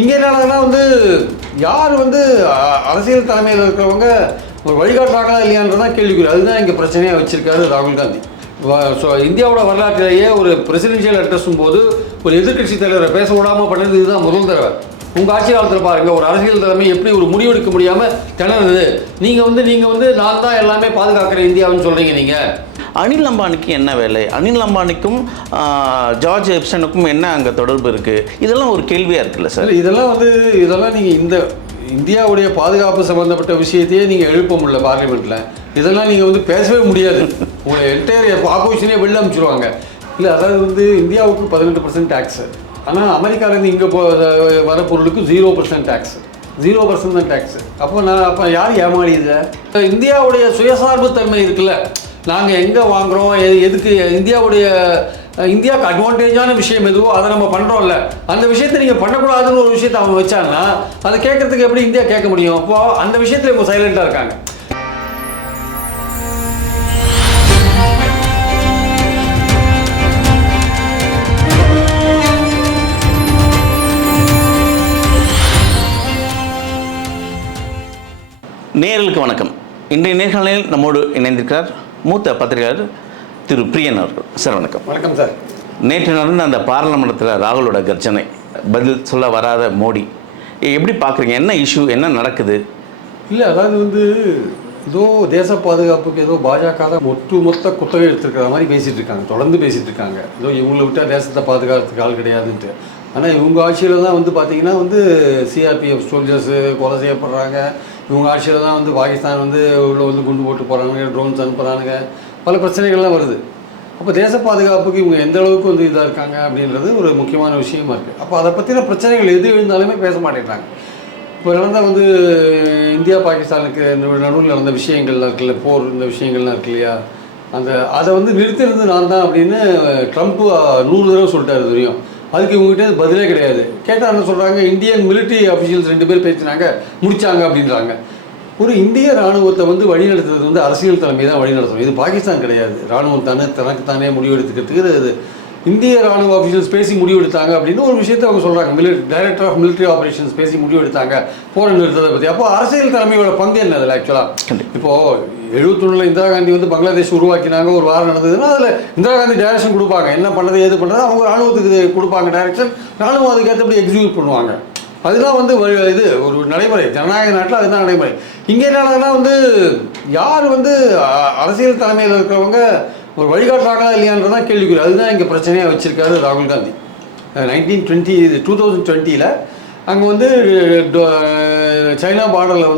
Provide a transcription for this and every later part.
இங்கே என்னன்னா வந்து யார் வந்து அரசியல் தலைமையில் இருக்கிறவங்க ஒரு வழிகாட்டுறாங்களா இல்லையான்றதான் கேள்விக்குறி. அதுதான் இங்கே பிரச்சனையாக வச்சிருக்காரு ராகுல் காந்தி. ஸோ இந்தியாவோட வரலாற்றிலேயே ஒரு பிரசிடென்ஷியல் அட்ரஸும் போது ஒரு எதிர்கட்சி தலைவரை பேச விடாமல் பண்ணது இதுதான் முதல் தடவை. உங்கள் ஆட்சி காலத்தில் பாருங்கள், ஒரு அரசியல் தலைமை எப்படி ஒரு முடிவெடுக்க முடியாமல் திணறுது. நீங்கள் வந்து நான் தான் எல்லாமே பாதுகாக்கிற இந்தியாவுன்னு சொல்கிறீங்க. நீங்கள் அனில் அம்பானிக்கு என்ன வேலை, அனில் அம்பானிக்கும் ஜார்ஜ் எப்சனுக்கும் என்ன அங்கே தொடர்பு இருக்குது, இதெல்லாம் ஒரு கேள்வியாக இருக்குல்ல சார்? இதெல்லாம் நீங்கள் இந்த இந்தியாவுடைய பாதுகாப்பு சம்மந்தப்பட்ட விஷயத்தையே நீங்கள் எழுப்ப முடியல பார்லிமெண்ட்டில். இதெல்லாம் நீங்கள் வந்து பேசவே முடியாது. உங்களை என்டையர் ஆப்போசிஷனே வெளில அனுப்பிச்சிடுவாங்க. இல்லை, அதாவது இந்தியாவுக்கு 18% டேக்ஸு, ஆனால் அமெரிக்காவிலேருந்து இங்கே வர பொருளுக்கு 0% டேக்ஸு, 0% தான் டேக்ஸு. அப்போ யார் ஏமாறியது? இந்தியாவுடைய சுயசார்பு தன்மை இருக்குல்ல, நாங்கள் எங்கே வாங்குகிறோம், எதுக்கு இந்தியாவுக்கு அட்வான்டேஜான விஷயம் எதுவோ அதை நம்ம பண்ணுறோம்ல, அந்த விஷயத்தை நீங்கள் பண்ணக்கூடாதுன்னு ஒரு விஷயத்தை அவங்க வச்சாங்கன்னா அதை கேட்கறதுக்கு எப்படி இந்தியா கேட்க முடியும்? அப்போது அந்த விஷயத்தில் இப்போ சைலண்ட்டாக இருக்காங்க. நேயர்களுக்கு வணக்கம். இன்றைய நேர்காணலில் நம்மோடு இணைந்திருக்கிறார் மூத்த பத்திரிகையாளர் திரு பிரியன் அவர்கள். சார் வணக்கம். வணக்கம் சார். நேற்று நடந்த அந்த பாராளுமன்றத்தில் ராகுலோட கர்ஜனை, பதில் சொல்ல வராத மோடி, எப்படி பார்க்குறீங்க? என்ன இஷ்யூ, என்ன நடக்குது? இல்லை, அதாவது ஏதோ தேச பாதுகாப்புக்கு ஏதோ பாஜக தான் மொத்த குத்தகை எடுத்துருக்கிற மாதிரி பேசிகிட்டு இருக்காங்க, தொடர்ந்து பேசிகிட்டு இருக்காங்க. ஏதோ இவங்களை விட்டால் தேசத்தை பாதுகாக்கிறதுக்கு ஆள் கிடையாதுன்ட்டு. ஆனால் இவங்க ஆட்சியில் தான் பார்த்தீங்கன்னா சிஆர்பிஎஃப் சோல்ஜர்ஸு கொலை செய்யப்படுறாங்க. இவங்க ஆட்சியில் தான் பாகிஸ்தான் உள்ள குண்டு போட்டு போகிறாங்க, ட்ரோன்ஸ் அனுப்புகிறானுங்க, பல பிரச்சனைகள்லாம் வருது. அப்போ தேச பாதுகாப்புக்கு இவங்க எந்த அளவுக்கு இதாக இருக்காங்க அப்படின்றது ஒரு முக்கியமான விஷயமா இருக்குது. அப்போ அதை பற்றின பிரச்சனைகள் எது எழுந்தாலுமே பேச மாட்டேங்கிறாங்க. இப்போ நடந்த இந்தியா பாகிஸ்தானுக்கு நடுவில் நடந்த விஷயங்கள்லாம் இருக்குல்ல, போர், இந்த விஷயங்கள்லாம் இருக்கு இல்லையா, அதை நிறுத்திருந்து நான் தான் அப்படின்னு ட்ரம்ப்பு 100 தடவை சொல்லிட்டாரு தெரியும். அதுக்கு இவங்ககிட்ட பதிலே கிடையாது. கேட்டால் என்ன சொல்கிறாங்க, இந்தியன் மிலிட்ரி அஃபிஷியல்ஸ் 2 பேர் பேசினாங்க, முடித்தாங்க அப்படின்றாங்க. ஒரு இந்திய இராணுவத்தை வழிநடத்துறது அரசியல் தலைமை தான் வழிநடத்தணும். இது பாகிஸ்தான் கிடையாது. இராணுவம் தனக்குத்தானே முடிவெடுத்துக்கிறதுக்கு இது இந்திய இராணுவ ஆஃபீஷியல்ஸ் பேசி முடிவெடுத்தாங்க அப்படின்னு ஒரு விஷயத்தை அவங்க சொல்கிறாங்க. டைரக்டர் ஆஃப் மிலிட்ரி ஆப்ரேஷன்ஸ் பேசி முடிவெடுத்தாங்க போரை நிறுத்ததை பற்றி. அப்போ அரசியல் தலைமையோட பங்கு என்ன அதில்? ஆக்சுவலாக இப்போது 71 இந்திரா காந்தி பங்களாதேஷ் உருவாக்கினாங்க, ஒரு வாரம் நடந்ததுன்னா அதில் இந்திரா காந்தி டைரக்ஷன் கொடுப்பாங்க, என்ன பண்ணுறது ஏது பண்ணுறது அவங்க ராணுவத்துக்கு கொடுப்பாங்க டைரக்ஷன், ராணுவம் அதுக்கேற்றபடி எக்ஸிக்யூட் பண்ணுவாங்க. அதுதான் இது ஒரு நடைமுறை, ஜனநாயக நாட்டில் அதுதான் நடைமுறை. இங்கே என்னன்னா யார் அரசியல் தலைமையில் இருக்கிறவங்க ஒரு வழிகாட்டுறாங்களா இல்லையான்றதான் கேள்விக்குறி. அதுதான் இங்கே பிரச்சனையாக வச்சுருக்காரு ராகுல் காந்தி. 2020 அங்கே சைனா பார்டரில்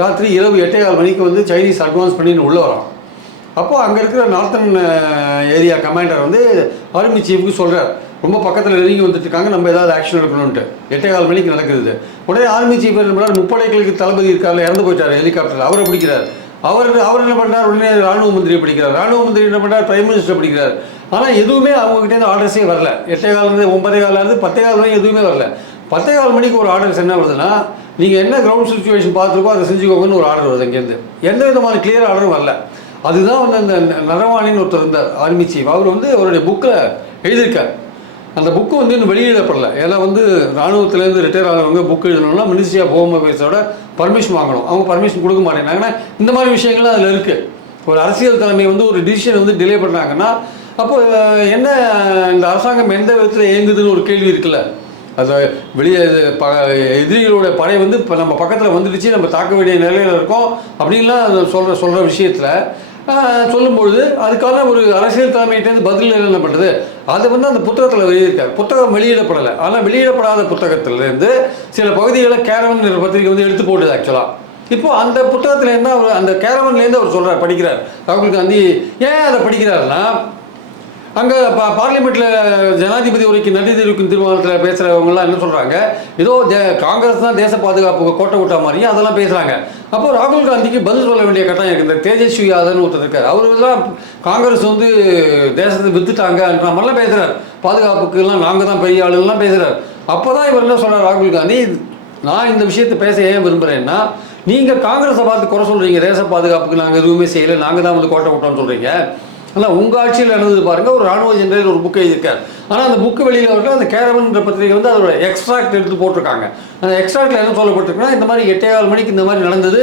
ராத்திரி இரவு 8:15 மணிக்கு சைனீஸ் அட்வான்ஸ் பண்ணி உள்ளே வரோம். அப்போது அங்கே இருக்கிற நார்த்தன் ஏரியா கமாண்டர் ஆர்மி சீஃபுக்கு சொல்கிறார், ரொம்ப பக்கத்தில் நெருங்கி வந்துட்டுருக்காங்க, நம்ம ஏதாவது ஆக்ஷன் எடுக்கணும்ன்ட்டு. 8:15 மணிக்கு நடக்குது. உடனே ஆர்மி சீஃப் என்ன பண்ணார், முப்படைகளுக்கு தளபதி இருக்கார்ல, இறந்து போயிட்டார் ஹெலிகாப்டரில், அவரை பிடிக்கிறார். அவர் என்ன பண்ணுறார், உடனே ராணுவ மந்திரியை பிடிக்கிறார். ராணுவ மந்திரி என்ன பண்ணுறார், பிரைம் மினிஸ்டர் பிடிக்கிறார். ஆனால் எதுவுமே அவங்ககிட்ட ஆர்டர்ஸே வரல. 8:15 9:15 10:15 வரைக்கும் எதுவுமே வரல. 10:15 மணிக்கு ஒரு ஆர்டர்ஸ் என்ன வருதுன்னா, நீங்கள் என்ன கிரவுண்ட் சிச்சுவேஷன் பார்த்துருக்கோ அதை செஞ்சுக்கோங்கன்னு ஒரு ஆர்டர் வருது. இங்கேருந்து எந்த விதமான கிளியர் ஆர்டரும் வரல. அதுதான் அந்த நரவாணின்னு ஒருத்தர் இருந்தார் ஆர்மி சீஃப். அவர் அவருடைய புக்கில் எழுதியிருக்கார். அந்த புக்கு இன்னும் வெளியிடப்படலை. ஏன்னா ராணுவத்திலேருந்து ரிட்டையர் ஆகிறவங்க புக் எழுதணும்னா மினிஸ்ட்ரி ஆஃப் ஹோம் அஃபேர்ஸோட பர்மிஷன் வாங்கணும். அவங்க பர்மிஷன் கொடுக்க மாட்டேங்கிறாங்க. ஏன்னா இந்த மாதிரி விஷயங்கள்லாம் அதில் இருக்குது. ஒரு அரசியல் தலைமை ஒரு டிசிஷன் டிலே பண்ணுறாங்கன்னா அப்போ என்ன, இந்த அரசாங்கம் எந்த விதத்தில் இயங்குதுன்னு ஒரு கேள்வி இருக்குல்ல. அது வெளியே எதிரிகளோட படை இப்போ நம்ம பக்கத்தில் வந்துடுச்சு, நம்ம தாக்க வேண்டிய நிலையில் இருக்கோம் அப்படின்லாம் சொல்கிற விஷயத்தில் சொல்லும்பொழுது அதுக்கான ஒரு அரசியல் தலைமையிட்டேருந்து பதில் என்ன பண்ணுறது, அதை அந்த புத்தகத்தில் வெளியிருக்கார். புத்தகம் வெளியிடப்படலை. ஆனால் வெளியிடப்படாத புத்தகத்திலேருந்து சில பகுதிகளை கேரவன் பத்திரிகை எடுத்து போட்டுது ஆக்சுவலாக. இப்போது அந்த புத்தகத்தில் என்ன, அந்த கேரவன்லேருந்து அவர் சொல்கிறார், படிக்கிறார். ராகுல் காந்தி ஏன் அதை படிக்கிறாருன்னா, அங்கே பார்லிமெண்ட்டில் ஜனாதிபதி உரைக்கு நன்றி தெரிவிக்கும் தீர்மானத்தில் பேசுகிறவங்களாம் என்ன சொல்கிறாங்க, ஏதோ காங்கிரஸ் தான் தேச பாதுகாப்பு கோட்டை விட்டா மாதிரியும் அதெல்லாம் பேசுகிறாங்க. அப்போ ராகுல் காந்திக்கு பதில் சொல்ல வேண்டிய கட்டாயம் இருக்குது. இந்த தேஜஸ்வி யாதவ்னு ஒருத்தர் இருக்கார், அவர் தான் காங்கிரஸ் தேசத்தை வித்துட்டாங்கன்ற மாதிரிலாம் பேசுகிறார். பாதுகாப்புக்கெல்லாம் நாங்கள் தான் பெரிய ஆளுங்கள்லாம் பேசுகிறார். அப்போ தான் இவர் என்ன சொல்கிறார் ராகுல் காந்தி, நான் இந்த விஷயத்தை பேச ஏன் விரும்புகிறேன்னா, நீங்கள் காங்கிரஸை பார்த்து குறை சொல்கிறீங்க, தேச பாதுகாப்புக்கு நாங்கள் எதுவுமே செய்யலை, நாங்கள் தான் கோட்டை விட்டோம்னு சொல்கிறீங்க. ஆனால் உங்கள் ஆட்சியில் நடந்தது பாருங்கள், ஒரு ராணுவ ஜெனரல் ஒரு புக்கை எழுதியிருக்கார். ஆனால் அந்த புக்கு வெளியில் வரல, அந்த கேரவன்ன்ற பத்திரிகை வந்து அதோட எக்ஸ்ட்ராக்ட் எடுத்து போட்டிருக்காங்க. அந்த எக்ஸ்ட்ராக்டில் என்ன சொல்லப்பட்டிருக்குன்னா, இந்த மாதிரி 8:15 மணிக்கு இந்த மாதிரி நடந்தது.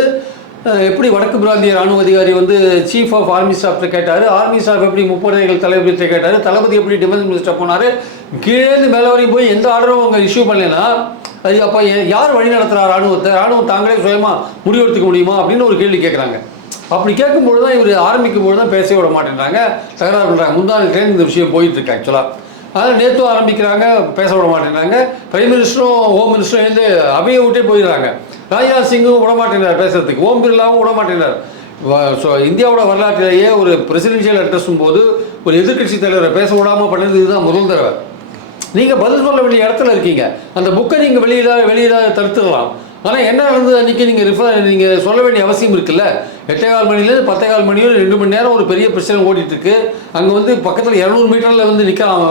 எப்படி வடக்கு பிராந்திய ராணுவ அதிகாரி வந்து சீஃப் ஆஃப் ஆர்மி ஸ்டாஃப்ட்ட கேட்டார், ஆர்மி ஸ்டாஃப் எப்படி முப்படைகள் தளபதிகிட்ட கேட்டார், தளபதி எப்படி டிஃபென்ஸ் மினிஸ்டர் போனார், கீழேருந்து மேலே வரையும் போய் எந்த ஆர்டரும் அவங்க இஷ்யூ பண்ணலைன்னா அது அப்போ யார் வழி நடத்துகிறா ராணுவத்தை? ராணுவம் தாங்களே சுயமாக முடிவெடுத்துக்க முடியுமா அப்படின்னு ஒரு கேள்வி கேட்குறாங்க. அப்படி கேட்கும்போது தான் இவர் ஆரம்பிக்கும் போது தான் பேச விட மாட்டேன்றாங்க, தகராறு பண்ணுறாங்க. முந்தானத்துலேருந்து இந்த விஷயம் போயிட்டுருக்கு ஆக்சுவலாக. அதனால் நேற்றும் ஆரம்பிக்கிறாங்க, பேச விட மாட்டேங்கிறாங்க. பிரைம் மினிஸ்டரும் ஹோம் மினிஸ்டரும் எழுந்து அவையை விட்டே போயிடுறாங்க. ராஜ்நாத் சிங்கும் விட மாட்டேங்கிறார் பேசுறதுக்கு, ஓம் பிர்லாவும் விட மாட்டேங்கிறார். ஸோ இந்தியாவோட வரலாற்றிலேயே ஒரு பிரசிடென்ஷியல் அட்ரஸும் போது ஒரு எதிர்கட்சி தலைவரை பேச விடாமல் பண்ணது இதுதான் முதல் தடவை. நீங்கள் பதில் சொல்ல வேண்டிய இடத்துல இருக்கீங்க. அந்த புக்கை நீங்கள் வெளியிட தடுத்துடலாம். ஆனால் என்ன நடந்தது அன்றைக்கி நீங்கள் சொல்ல வேண்டிய அவசியம் இருக்குல்ல. 8:15 மணிலேருந்து 10:15 மணி 2 மணி நேரம் ஒரு பெரிய பிரச்சனை ஓடிட்டுருக்கு. அங்கே வந்து பக்கத்தில் 200 மீட்டரில் வந்து நிற்கிறான்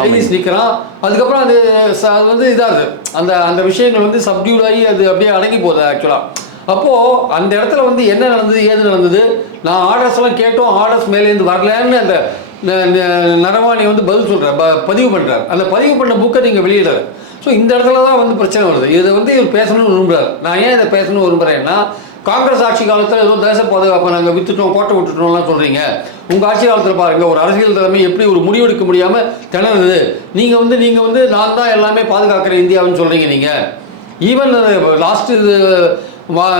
சைனீஸ் நிற்கிறான். அதுக்கப்புறம் அது வந்து இதாகுது, அந்த விஷயங்கள் வந்து சப்டியூட் ஆகி அது அப்படியே அடங்கி போகுது ஆக்சுவலாக. அப்போது அந்த இடத்துல வந்து என்ன நடந்தது, ஏது நடந்தது, நான் ஆர்டர்ஸ் எல்லாம் கேட்டோம், ஆர்டர்ஸ் மேலேருந்து வரலன்னு அந்த நரவாணி வந்து பதில் சொல்கிறார், பதிவு பண்ணுறார். அந்த பதிவு பண்ண புக்கை நீங்கள் வெளியிடலை. ஸோ இந்த இடத்துல தான் வந்து பிரச்சனை வருது. இதை வந்து இவர் பேசணும்னு விரும்புகிறார். நான் ஏன் இதை பேசணும்னு விரும்புகிறேன்னா, காங்கிரஸ் ஆட்சி காலத்தில் ஏதோ தேச பாதுகாப்பை நாங்கள் விற்றுட்டோம், கோட்டை விட்டுட்டோம்லாம் சொல்கிறீங்க. உங்கள் ஆட்சி காலத்தில் பாருங்கள், ஒரு அரசியல் தலைமை எப்படி ஒரு முடிவெடுக்க முடியாமல் திணறுது. நீங்கள் வந்து நான் தான் எல்லாமே பாதுகாக்கிறேன் இந்தியாவுன்னு சொல்கிறீங்க. நீங்கள் ஈவன் லாஸ்ட்டு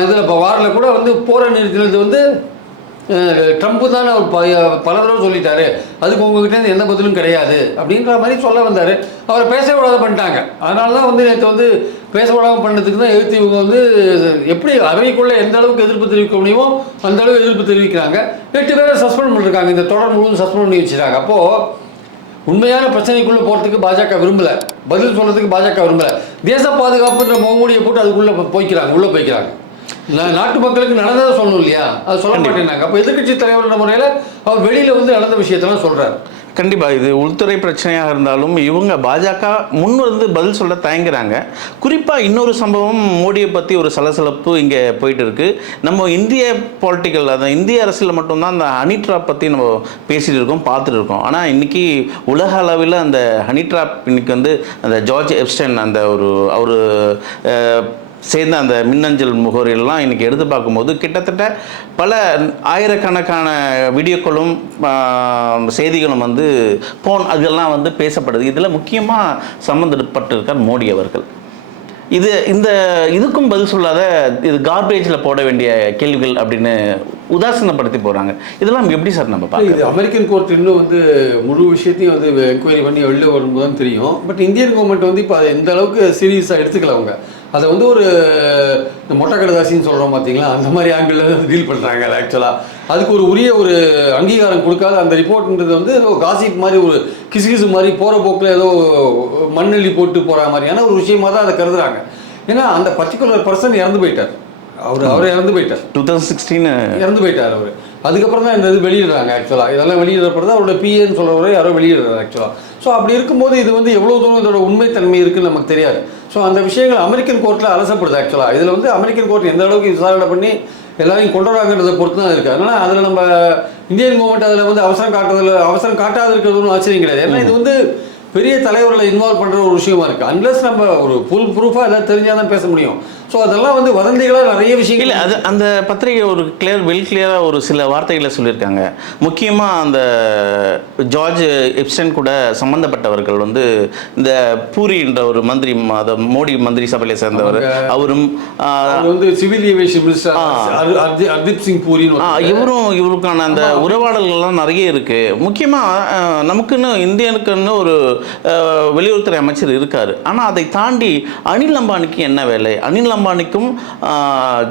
இதில் இப்போ வாரில் கூட வந்து போரை நிறுத்தினது வந்து ட்ரம்ப்பு தான் அவர் பல தடவை சொல்லிட்டாரு, அதுக்கு உங்ககிட்ட எந்த பதிலும் கிடையாது அப்படின்ற மாதிரி சொல்ல வந்தார். அவரை பேச விடாத பண்ணிட்டாங்க. அதனால தான் வந்து நேற்று வந்து பேச விடாமல் பண்ணதுக்கு தான் எதிர்த்து இவங்க வந்து எப்படி அவைக்குள்ளே எந்த அளவுக்கு எதிர்ப்பு தெரிவிக்க முடியுமோ அந்த அளவுக்கு எதிர்ப்பு தெரிவிக்கிறாங்க. 8 பேரை சஸ்பெண்ட் பண்ணிருக்காங்க, இந்த தொடர் முழுவதும் சஸ்பெண்ட் பண்ணி வச்சுருக்காங்க. அப்போது உண்மையான பிரச்சனைக்குள்ளே போகிறதுக்கு பாஜக விரும்பலை, பதில் சொல்கிறதுக்கு பாஜக விரும்பலை. தேச பாதுகாப்புன்ற முகமூடியை போட்டு அதுக்குள்ளே போய்க்கிறாங்க. நாட்டு மக்களுக்கு நடந்ததை சொல்லணும் இல்லையா, அது சொல்ல மாட்டேன்னாங்க. அப்போ எதிர்கட்சி தலைவர்ன்ற முறையில் அவர் வெளியில் வந்து நடந்த விஷயத்தெல்லாம் சொல்கிறார். கண்டிப்பாக இது உள்துறை பிரச்சனையாக இருந்தாலும் இவங்க பாஜக முன் வந்து பதில் சொல்ல தயங்குறாங்க. குறிப்பாக இன்னொரு சம்பவம், மோடியை பற்றி ஒரு சலசலப்பு இங்கே போயிட்டு இருக்கு. நம்ம இந்திய பொலிட்டிக்கல், அந்த இந்திய அரசியல் மட்டும்தான் அந்த ஹனி ட்ராப் பற்றி நம்ம பேசிகிட்டு இருக்கோம், பார்த்துட்டு இருக்கோம். ஆனால் இன்றைக்கி உலக அளவில் அந்த ஹனி ட்ராப் இன்னைக்கு வந்து அந்த ஜார்ஜ் எப்ஸ்டைன் அந்த அவர் சேர்ந்த அந்த மின்னஞ்சல் முகவரியெல்லாம் இன்றைக்கி எடுத்து பார்க்கும்போது கிட்டத்தட்ட பல ஆயிரக்கணக்கான வீடியோக்களும் செய்திகளும் வந்து அதெல்லாம் வந்து பேசப்படுது. இதில் முக்கியமாக சம்மந்தப்பட்டிருக்கார் மோடி அவர்கள். இதுக்கும் பதில் சொல்லாத இது கார்பேஜில் போட வேண்டிய கேள்விகள் அப்படின்னு உதாசீனப்படுத்தி போகிறாங்க. இதெல்லாம் எப்படி சார் நம்ம பார்க்கலாம்? இது அமெரிக்கன் கோர்ட் இன்னும் வந்து முழு விஷயத்தையும் வந்து என்கொயரி பண்ணி வெளில வரும்போது தான் தெரியும். பட் இந்தியன் கவர்மெண்ட் வந்து இப்போ அதை எந்த அளவுக்கு சீரியஸாக எடுத்துக்கல. அவங்க அதை வந்து ஒரு மொட்டை கடதாசின்னு சொல்கிறோம் பார்த்தீங்களா, அந்த மாதிரி ஆங்கிளில் டீல் பண்ணுறாங்க. ஆக்சுவலாக அதுக்கு உரிய ஒரு அங்கீகாரம் கொடுக்காத அந்த ரிப்போர்ட்ன்றது வந்து ஏதோ காசிப் மாதிரி, ஒரு கிசுகிசு மாதிரி, போகிற போக்கில் ஏதோ மண்ணெல்லி போட்டு போகிற மாதிரியான ஒரு விஷயமாக தான் அதை கருதுறாங்க. ஏன்னா அந்த பர்டிகுலர் பர்சன் இறந்து போயிட்டார், அவர் இறந்து போயிட்டார், 2016 இறந்து போயிட்டார் அவர். அதுக்கப்புறம் தான் இந்த இது வெளியிடுறாங்க. ஆக்சுவலாக இதெல்லாம் வெளியிடப்போ தான் அவரோட பிஏன்னு சொல்கிறவரை யாரோ வெளியிடுறாரு ஆக்சுவலாக. ஸோ அப்படி இருக்கும்போது இது வந்து எவ்வளோ தூரம் இதோட உண்மைத்தன்மை இருக்குன்னு நமக்கு தெரியாது. ஸோ அந்த விஷயங்கள் அமெரிக்கன் கோர்ட்டில் அலசப்படுது. ஆக்சுவலாக இதில் வந்து அமெரிக்கன் கோர்ட் எந்த அளவுக்கு விசாரணை பண்ணி எல்லாரையும் கொண்டு வராங்கிறத பொறுத்து தான் இருக்குது. அதனால் அதில் நம்ம இந்தியன் கவர்மெண்ட் அதில் வந்து அவசரம் காட்டாது இருக்கிறதுன்னு ஆச்சரியம் கிடையாது. ஏன்னா இது வந்து பெரிய தலைவர்களை இன்வால்வ் பண்ணுற ஒரு விஷயமா இருக்குது. அன்லஸ் நம்ம ஒரு ஃபுல் ப்ரூஃபாக எல்லாம் தெரிஞ்சால் தான் பேச முடியும். ஸோ அதெல்லாம் வந்து வதந்திகளாக நிறைய விஷயங்கள். அது அந்த பத்திரிகை ஒரு கிளியராக ஒரு சில வார்த்தைகளை சொல்லியிருக்காங்க. முக்கியமாக அந்த ஜார்ஜ் எப்ஸ்டைன் கூட சம்மந்தப்பட்டவர்கள் வந்து இந்த பூரின்ற ஒரு மந்திரி, அதை மோடி மந்திரி சபையை சேர்ந்தவர், அவரும் வந்து civil aviation minister Hardeep Singh பூரின்னு இவருக்கான அந்த உறவாடல்கள்லாம் நிறைய இருக்குது. முக்கியமாக நமக்குன்னு இந்தியனுக்குன்னு ஒரு வெளியுறவுத்துறை அமைச்சர் இருக்கார். ஆனால் அதை தாண்டி அனில் அம்பானிக்கு என்ன வேலை, அனில் அம்பானிக்கும்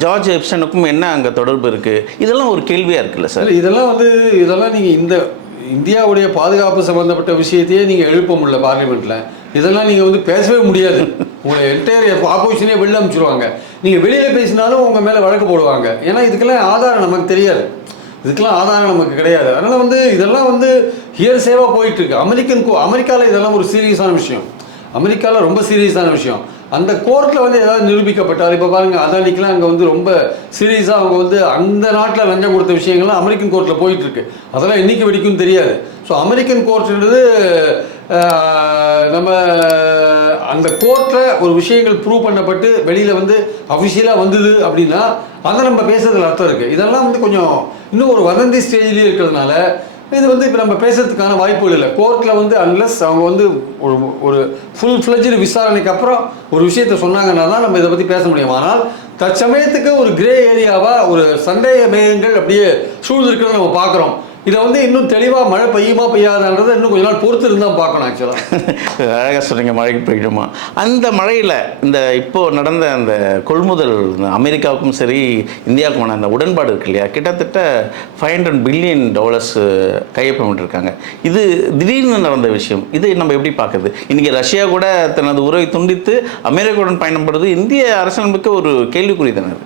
ஜார்ஜ் எப்ஸ்டைனுக்கும் என்ன அங்கே தொடர்பு இருக்குது, இதெல்லாம் ஒரு கேள்வியாக இருக்குல்ல சார்? இதெல்லாம் நீங்கள் இந்த இந்தியாவுடைய பாதுகாப்பு சம்மந்தப்பட்ட விஷயத்தையே நீங்கள் எழுப்ப முடியல பார்லிமெண்ட்டில். இதெல்லாம் நீங்கள் வந்து பேசவே முடியாது. உங்களை என்டையர் ஆப்போசிஷனே வெளில அனுப்பிச்சிடுவாங்க. நீங்கள் வெளியில் பேசினாலும் உங்கள் மேலே வழக்கு போடுவாங்க. ஏன்னா இதுக்கெல்லாம் ஆதாரம் நமக்கு தெரியாது, இதுக்கெல்லாம் ஆதாரம் நமக்கு கிடையாது. அதனால் வந்து இதெல்லாம் வந்து ஹியர் சேவாக போயிட்டுருக்கு. அமெரிக்காவில் இதெல்லாம் ஒரு சீரியஸான விஷயம், அமெரிக்காவில் ரொம்ப சீரியஸான விஷயம். அந்த கோர்ட்டில் வந்து ஏதாவது நிரூபிக்கப்பட்டார். இப்போ பாருங்கள், அதானிக்கெலாம் அங்கே வந்து ரொம்ப சீரியஸாக அவங்க வந்து அந்த நாட்டில் லஞ்சம் கொடுத்த விஷயங்கள்லாம் அமெரிக்கன் கோர்ட்டில் போயிட்டுருக்கு. அதெல்லாம் என்றைக்கு வெடிக்கும்னு தெரியாது. ஸோ அமெரிக்கன் கோர்ட்டுன்றது நம்ம அந்த கோர்ட்டில் ஒரு விஷயங்கள் ப்ரூவ் பண்ணப்பட்டு வெளியில் வந்து அஃபிஷியலாக வந்தது அப்படின்னா அதை நம்ம பேசுறதுல அர்த்தம் இருக்குது. இதெல்லாம் வந்து கொஞ்சம் இன்னும் ஒரு வதந்தி ஸ்டேஜ்லேயே இருக்கிறதுனால இது வந்து இப்போ நம்ம பேசுறதுக்கான வாய்ப்புகள் இல்லை. கோர்ட்டில் வந்து அன்லெஸ் அவங்க வந்து ஒரு ஃபுல் ஃப்ளெஜ்டு விசாரணைக்கு அப்புறம் ஒரு விஷயத்த சொன்னாங்கன்னா தான் நம்ம இதை பற்றி பேச முடியும். ஆனால் தற்சமயத்துக்கு ஒரு கிரே ஏரியாவாக ஒரு சந்தேக மேகங்கள் அப்படியே சூழ்ந்திருக்கிறத நம்ம பார்க்குறோம். இதை வந்து இன்னும் தெளிவாக மழை பெய்யுமா பெய்யாதான்றதை இன்னும் கொஞ்ச நாள் பொறுத்து இருந்தால் பார்க்கணும். ஆக்சுவலாக அழகாக சொன்னீங்க, மழைக்கு பெய்யுமா. அந்த மழையில் இந்த இப்போது நடந்த அந்த கொள்முதல் அமெரிக்காவுக்கும் சரி இந்தியாவுக்குமான அந்த உடன்பாடு இருக்கு இல்லையா, கிட்டத்தட்ட $500 பில்லியன் கையொப்பமிட்டிருக்காங்க. இது திடீர்னு நடந்த விஷயம். இதை நம்ம எப்படி பார்க்குறது? இன்றைக்கி ரஷ்யா கூட தனது உறவை துண்டித்து அமெரிக்காவுடன் பயணப்படுறது இந்திய அரசியலமைக்க ஒரு கேள்விக்குறி தானே.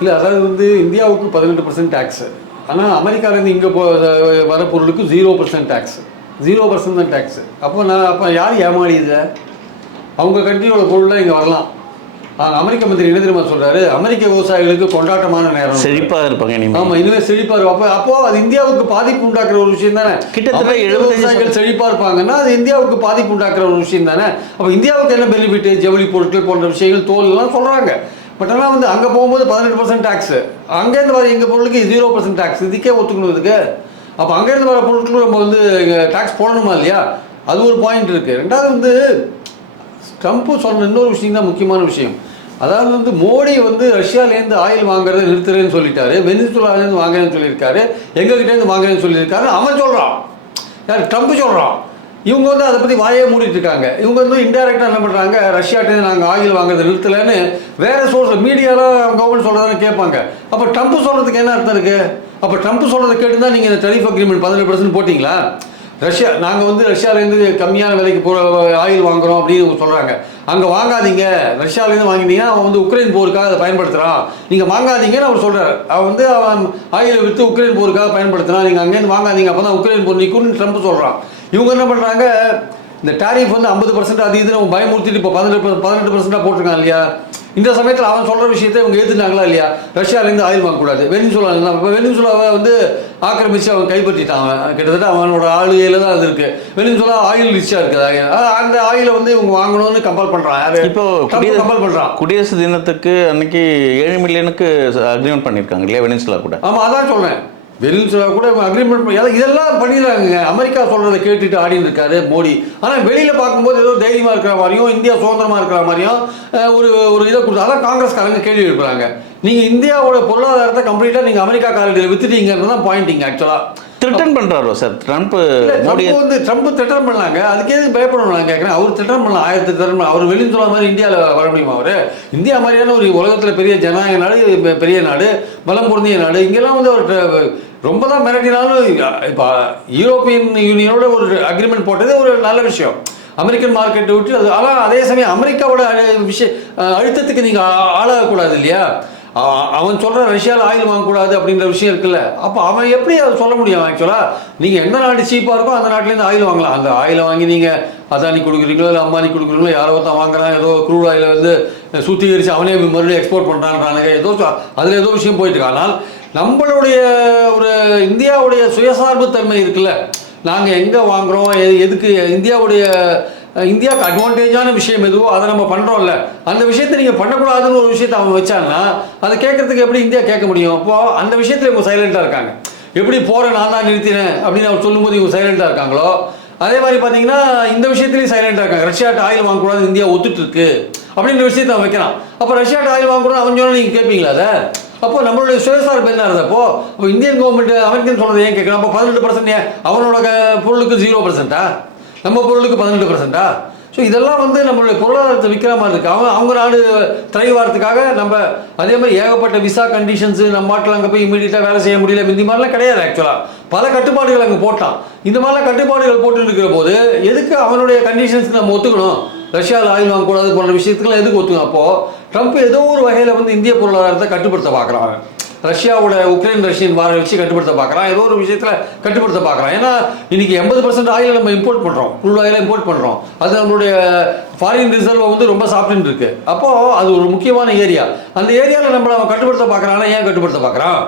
இல்லை, அதாவது வந்து இந்தியாவுக்கு 18% டேக்ஸு, ஆனால் அமெரிக்காவிலேருந்து இங்கே வர பொருளுக்கு 0% டேக்ஸ். 0% தான் டேக்ஸு. அப்போ யார் ஏமாடியது? அவங்க கண்ட்ரியோட பொருள்லாம் இங்கே வரலாம். அமெரிக்க மந்திரி என்ன தெரியுமா சொல்கிறாரு? அமெரிக்க விவசாயிகளுக்கு கொண்டாட்டமான நேரம், செழிப்பாக இருப்பாங்க. ஆமாம், இனிமேல் செழிப்பாக இருக்கும். அப்போது அது இந்தியாவுக்கு பாதிப்பு உண்டாக்குற ஒரு விஷயம் தானே. கிட்டத்தட்ட 70 விவசாயிகள் செழிப்பாக இருப்பாங்கன்னா அது இந்தியாவுக்கு பாதிப்பு உண்டாக்குற ஒரு விஷயம் தானே. அப்போ இந்தியாவுக்கு என்ன பெனிஃபிட்டு? ஜவுளி பொருட்கள் போன்ற விஷயங்கள், தோல்லாம் சொல்கிறாங்க. பட் ஆனால் வந்து அங்கே போகும்போது 18% டேக்ஸு, அங்கேருந்து வர எங்கள் பொருளுக்கு 0% டேக்ஸ். இதுக்கே ஒத்துக்கணும் இதுக்கு. அப்போ அங்கேருந்து வர பொருட்களும் நம்ம வந்து டேக்ஸ் போடணுமா இல்லையா? அது ஒரு பாயிண்ட் இருக்குது. ரெண்டாவது வந்து ட்ரம்ப்பு சொன்ன இன்னொரு விஷயம் தான் முக்கியமான விஷயம். அதாவது வந்து மோடி வந்து ரஷ்யாவிலேருந்து ஆயில் வாங்குறதை நிறுத்துறேன்னு சொல்லிட்டாரு, வெனிசுலாலேருந்து வாங்குறேன்னு சொல்லியிருக்காரு, எங்ககிட்டேருந்து வாங்குறேன்னு சொல்லியிருக்காரு. அவன் சொல்கிறான், யார்? ட்ரம்ப் சொல்கிறான். இவங்க வந்து அதை பற்றி வாயே மூடிட்டு இருக்காங்க. இவங்க வந்து இன்டெரக்டாக என்ன பண்ணுறாங்க? ரஷ்யாட்டேருந்து நாங்கள் ஆயில் வாங்குறதை நிறுத்தலைன்னு வேறு சோர்ஸ் மீடியாவில் கவர்மெண்ட் சொல்கிறதானே கேட்பாங்க. அப்போ ட்ரம்ப் சொல்கிறதுக்கு என்ன அர்த்தம் இருக்குது? அப்போ ட்ரம்ப் சொல்கிறத கேட்டு தான் நீங்கள் இந்த டெரிஃப் அக்ரிமெண்ட் 18% போட்டிங்களா? நாங்கள் வந்து ரஷ்யாவிலேருந்து கம்மியான விலைக்கு ஆயில் வாங்குகிறோம் அப்படின்னு சொல்கிறாங்க. அங்கே வாங்காதீங்க, ரஷ்யாவிலேருந்து வாங்கினீங்கன்னா அவன் வந்து உக்ரைன் போருக்காக அதை பயன்படுத்துகிறான், நீங்கள் வாங்காதீங்கன்னு அவர் சொல்கிறார். அவன் ஆயிலை விற்று உக்ரைன் போருக்காக பயன்படுத்துகிறான், நீங்கள் அங்கேருந்து வாங்காதீங்க, அப்போ தான் உக்ரைன் போர் நிற்கும்னு ட்ரம்ப் சொல்கிறான். இவங்க என்ன பண்ணுறாங்க? இந்த டேரிஃப் வந்து 50% அது இதுன்னு அவங்க பயமுறுத்திட்டு இப்போ 18% போட்டிருக்கான் இல்லையா? இந்த சமயத்தில் அவன் சொல்கிற விஷயத்தை இவங்க ஏற்றுனாங்களா இல்லையா? ரஷ்யாவிலேருந்து ஆயில் வாங்கக்கூடாது, வெனிசுலாவில். இப்போ வெனிசுலாவை வந்து ஆக்கிரமித்து அவன் கைப்பற்றிட்டான். கிட்டத்தட்ட அவனோட ஆளுகையில் தான் அது இருக்குது. வெனிசுலா ஆயில் ரிச்சாக இருக்குது. அந்த ஆயிலை வந்து இவங்க வாங்கணும்னு கம்பல் பண்ணுறான். இப்போ கம்பல் பண்ணுறான். குடியரசு தினத்துக்கு அன்னைக்கு 7 மில்லியனுக்கு அக்ரிமெண்ட் பண்ணியிருக்காங்க இல்லையா வெனிசுலா கூட? ஆமாம், அதான் சொல்கிறேன். வெனிசுலா கூட அக்ரிமெண்ட் இதெல்லாம் பண்ணிடுறாங்க. அமெரிக்கா சொல்கிறத கேட்டுட்டு ஆடின்னு இருக்காரு மோடி. ஆனால் வெளியில் பார்க்கும்போது ஏதோ தைரியமாக இருக்கிற மாதிரியும் இந்தியா சுதந்திரமாக இருக்கிற மாதிரியும் ஒரு இதை கொடுத்து அதான் காங்கிரஸ்காரங்க கேள்வி எழுப்புறாங்க. நீங்கள் இந்தியாவோட பொருளாதாரத்தை கம்ப்ளீட்டாக நீங்கள் அமெரிக்கா காரடியில் வித்துட்டீங்கிறது தான் பாயிண்டிங். ஆக்சுவலாக த்ரெட்டன் பண்ணுறாரோ சார் ட்ரம்ப்? மோடி வந்து ட்ரம்ப் த்ரெட்டன் பண்ணாங்க. அதுக்கு எதுக்கு பயப்படணும் நான் கேட்குறேன். அவர் த்ரெட்டன் பண்ணலாம், 1000 த்ரெட்டன் பண்ணலாம். அவர் வெளியில் சொல்ல மாதிரி இந்தியாவில் வர முடியுமா? அவர் இந்தியா மாதிரியான ஒரு உலகத்தில் பெரிய ஜனநாயக நாடு, பெரிய நாடு, பலம் பொருந்திய நாடு. இங்கெல்லாம் வந்து அவர் ரொம்ப தான் மிரட்டினாலும் இப்போ யூரோப்பியன் யூனியனோட ஒரு அக்ரிமெண்ட் போட்டது ஒரு நல்ல விஷயம். அமெரிக்கன் மார்க்கெட்டை விட்டு அது. ஆனால் அதே சமயம் அமெரிக்காவோட அழுத்தத்துக்கு நீங்கள் ஆளாகக்கூடாது இல்லையா? அவன் சொல்கிற ரஷ்யாவில் ஆயில் வாங்கக்கூடாது அப்படின்ற விஷயம் இருக்குல்ல. அப்போ அவன் எப்படி அதை சொல்ல முடியும்? ஆக்சுவலாக நீங்கள் எந்த நாடு சீப்பாக இருக்கோ அந்த நாட்டிலேருந்து ஆயில் வாங்கலாம். அந்த ஆயிலை வாங்கி நீங்கள் அதானி கொடுக்குறீங்களோ இல்லை அம்பானி கொடுக்குறீங்களோ, யாரோ தான் வாங்குறான், ஏதோ க்ரூட் ஆயிலை வந்து சுத்திகரித்து அவனே மறுபடியும் எக்ஸ்போர்ட் பண்ணுறான்றானுங்க, ஏதோ அதில் ஏதோ விஷயம் போயிட்டுருக்கு. ஆனால் நம்மளுடைய ஒரு இந்தியாவுடைய சுயசார்பு தன்மை இருக்குல்ல, நாங்கள் எங்கே வாங்குகிறோம், எதுக்கு இந்தியாவுக்கு அட்வான்டேஜான விஷயம் எதுவோ அதை நம்ம பண்ணுறோம்ல, அந்த விஷயத்தை நீங்கள் பண்ணக்கூடாதுன்னு ஒரு விஷயத்தை அவன் வச்சாங்கன்னா அதை கேட்கறதுக்கு எப்படி இந்தியா கேட்க முடியும்? அப்போது அந்த விஷயத்தில் இவங்க சைலண்ட்டாக இருக்காங்க. எப்படி போகிற நான் தான் நிறுத்தினேன் அப்படின்னு அவர் சொல்லும்போது இவங்க சைலண்ட்டாக இருக்காங்களோ, அதே மாதிரி பார்த்தீங்கன்னா இந்த விஷயத்துலையும் சைலண்ட்டாக இருக்காங்க. ரஷ்யாட்ட ஆயில் வாங்கக்கூடாது இந்தியா ஒத்துட்டு இருக்கு அப்படின்ற விஷயத்தை அவன் வைக்கிறான். அப்போ ரஷ்யாட்ட ஆயில் வாங்கக்கூடாது அவன் சொன்னால் நீங்கள் கேட்பீங்களா அதை? அப்போ நம்மளுடைய சுயசார்பு என்ன இருந்தப்போ இப்போ இந்தியன் கவர்மெண்ட் அமெரிக்கன் சொல்கிறது ஏன் கேட்குறோம்? அப்போ 18% அவனோட பொருளுக்கு 0%, நம்ம பொருளுக்கு 18%. ஸோ இதெல்லாம் வந்து நம்மளுடைய பொருளாதாரத்தை விற்கிற மாதிரி இருக்குது. அவங்க நாடு திரைவாரத்துக்காக நம்ம அதே மாதிரி ஏகப்பட்ட விசா கண்டிஷன்ஸு, நம்ம நாட்டில் அங்கே போய் இமீடியட்டாக வேலை செய்ய முடியல, இந்த மாதிரிலாம் கிடையாது. ஆக்சுவலாக பல கட்டுப்பாடுகள் அங்கே போட்டான். இந்த மாதிரிலாம் கட்டுப்பாடுகள் போட்டு இருக்கிற போது எதுக்கு அவனுடைய கண்டிஷன்ஸ்க்கு நம்ம ஒத்துக்கணும்? ரஷ்யாவில் ஆயில் வாங்கக்கூடாது போன்ற விஷயத்துக்குலாம் எதுக்கு ஒத்துக்கணும்? அப்போது ட்ரம்ப் ஏதோ ஒரு வகையில் வந்து இந்திய பொருளாதாரத்தை கட்டுப்படுத்த பார்க்குறாங்க. ரஷ்யாவோட ரஷ்யன் வார வச்சு கட்டுப்படுத்த பார்க்குறான், ஏதோ ஒரு விஷயத்தில் கட்டுப்படுத்த பார்க்குறான். ஏன்னா இன்னைக்கு 80% ஆயில் நம்ம இம்போர்ட் பண்ணுறோம், க்ரூட் ஆயிலை இம்போர்ட் பண்ணுறோம். அது நம்மளுடைய ஃபாரின் ரிசர்வ் வந்து ரொம்ப சாப்பிட்டுன்னு இருக்கு. அப்போது அது ஒரு முக்கியமான ஏரியா. அந்த ஏரியாவில் நம்மளை அவன் கட்டுப்படுத்த பார்க்குறான்னா ஏன் கட்டுப்படுத்த பார்க்குறான்?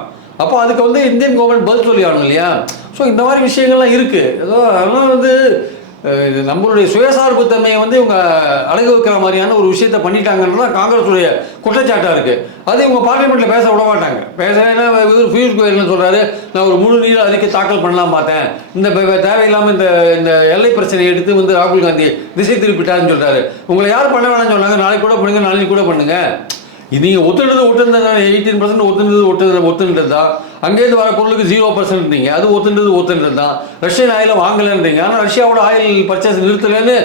அப்போ அதுக்கு வந்து இந்தியன் கவர்மெண்ட் பதில் சொல்லி ஆகணும் இல்லையா? ஸோ இந்த மாதிரி விஷயங்கள்லாம் இருக்குது. ஏதோ அதெல்லாம் வந்து நம்மளுடைய சுயசார்பு தன்மையை வந்து இவங்க அடகு வைக்கிற மாதிரியான ஒரு விஷயத்த பண்ணிட்டாங்கன்னு தான் காங்கிரஸுடைய குற்றச்சாட்டாக இருக்குது. அது இவங்க பார்லிமெண்ட்டில் பேச விட மாட்டாங்க. பேசுறேன்னா பியூஷ் கோயல்னு சொல்கிறாரு, நான் ஒரு முழு நீள அறிக்கை தாக்கல் பண்ணலாம் பார்த்தேன், இந்த தேவையில்லாமல் இந்த எல்லை பிரச்சனையை எடுத்து வந்து ராகுல் காந்தி திசை திருப்பிட்டாருன்னு சொல்கிறாரு. உங்களை யார் பண்ண வேணாம்னு சொன்னாங்க? நாளைக்கு கூட பண்ணுங்க, நாளைக்கு கூட பண்ணுங்க. இது நீங்கள் ஒத்துன்றது 18% ஒத்துன்றது தான். அங்கேருந்து வர பொருளுக்கு 0% நீங்கள் அது ஒத்துன்றது தான். ரஷ்யன் ஆயிலை வாங்கலைன்றீங்க, ஆனால் ரஷ்யாவோட ஆயில் பர்ச்சேஸ் நிறுத்தலைன்னு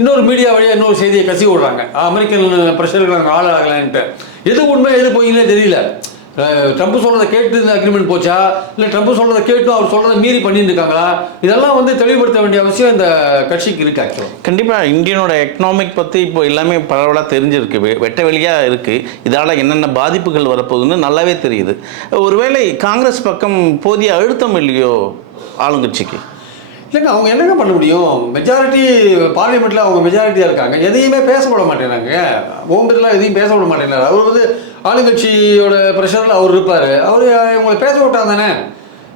இன்னொரு மீடியா வழியாக இன்னொரு செய்தியை கசி விடுறாங்க. அமெரிக்கன் ப்ரெஷருக்கு நாங்கள் ஆளாகலான்ட்டு. எது உண்மை எது போயின்னே தெரியல. ட்ரம்ப் சொல்கிறத கேட்டு இந்த அக்ரிமெண்ட் போச்சா, இல்லை ட்ரம்ப் சொல்கிறத கேட்டும் அவர் சொல்கிறத மீறி பண்ணிட்டு இருக்காங்களா? இதெல்லாம் வந்து தெளிவுபடுத்த வேண்டிய அவசியம் இந்த கட்சிக்கு இருக்கு. ஆக்சுவலாக கண்டிப்பாக இந்தியனோட எக்கனாமிக் பற்றி இப்போ எல்லாமே பரவலாக தெரிஞ்சிருக்கு, வெட்ட வெளியாக இருக்குது. இதால் என்னென்ன பாதிப்புகள் வரப்போகுதுன்னு நல்லாவே தெரியுது. ஒருவேளை காங்கிரஸ் பக்கம் போதிய அழுத்தம் இல்லையோ ஆளுங்கட்சிக்கு? இல்லைங்க, அவங்க என்னங்க பண்ண முடியும்? மெஜாரிட்டி பார்லிமெண்ட்டில் அவங்க மெஜாரிட்டியாக இருக்காங்க. எதையுமே பேச விட மாட்டேங்கிறாங்க. ஓம் பிர்லா எதையும் பேச விட மாட்டேங்கிறார். அவர் வந்து ஆளுங்கட்சியோட ப்ரெஷரில் அவர் இருப்பார். அவர் இவங்களை பேச விட்டா தானே,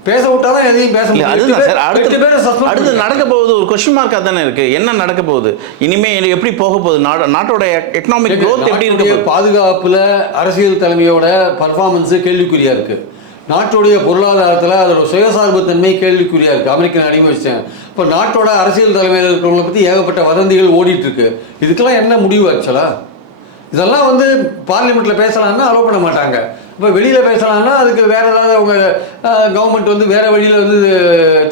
பேச விட்டா தான் எதையும் பேச முடியும். அதுதான் சார், அடுத்து நடக்க போகுது ஒரு கொஸ்டின் மார்க்காக தானே இருக்குது. என்ன நடக்க போகுது இனிமேல், எப்படி போக போகுது, நாட்டோட எக்கனாமிக் க்ரோத் எப்படி இருக்கு? பாதுகாப்பில் அரசியல் தலைமையோட பர்ஃபார்மன்ஸு கேள்விக்குறியாக இருக்குது. நாட்டுடைய பொருளாதாரத்தில் அதோட சுயசார்பு தன்மை கேள்விக்குறியாக இருக்குது. அமெரிக்கன் அடிமை வச்சேன். இப்போ நாட்டோட அரசியல் தலைமையில் இருக்கிறவங்களை பற்றி ஏகப்பட்ட வதந்திகள் ஓடிட்டுருக்கு. இதுக்கெல்லாம் என்ன முடிவு ஆக்சுவலாக? இதெல்லாம் வந்து பார்லிமெண்ட்டில் பேசலான்னா அலோவ் பண்ண மாட்டாங்க. இப்போ வெளியில் பேசலான்னா அதுக்கு வேறு ஏதாவது அவங்க கவர்மெண்ட் வந்து வேறு வழியில் வந்து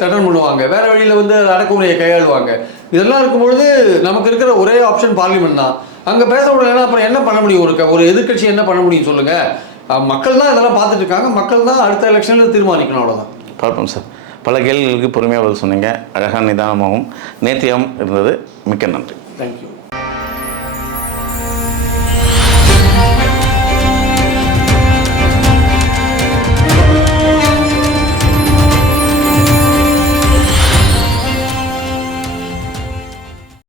தட்டன் பண்ணுவாங்க, வேறு வழியில் வந்து அடக்குமுறையை கையாளுவாங்க. இதெல்லாம் இருக்கும்பொழுது நமக்கு இருக்கிற ஒரே ஆப்ஷன் பார்லிமெண்ட் தான். அங்கே பேச முடியலன்னா அப்புறம் என்ன பண்ண முடியும்? ஒரு எதிர்க்கட்சி என்ன பண்ண முடியும் சொல்லுங்கள்? மக்கள் தான் இதெல்லாம் பார்த்துட்டு இருக்காங்க. மக்கள் தான் அடுத்த எலெக்ஷனில் தீர்மானிக்கணும். அவ்வளோதான். பார்ப்போம் சார். பல கேள்விகளுக்கு பொறுமையாக பதில் சொன்னீங்க, அழகான நிதானமாகவும் நேர்த்தியாகவும் இருந்தது. மிக்க நன்றி. தேங்க்யூ.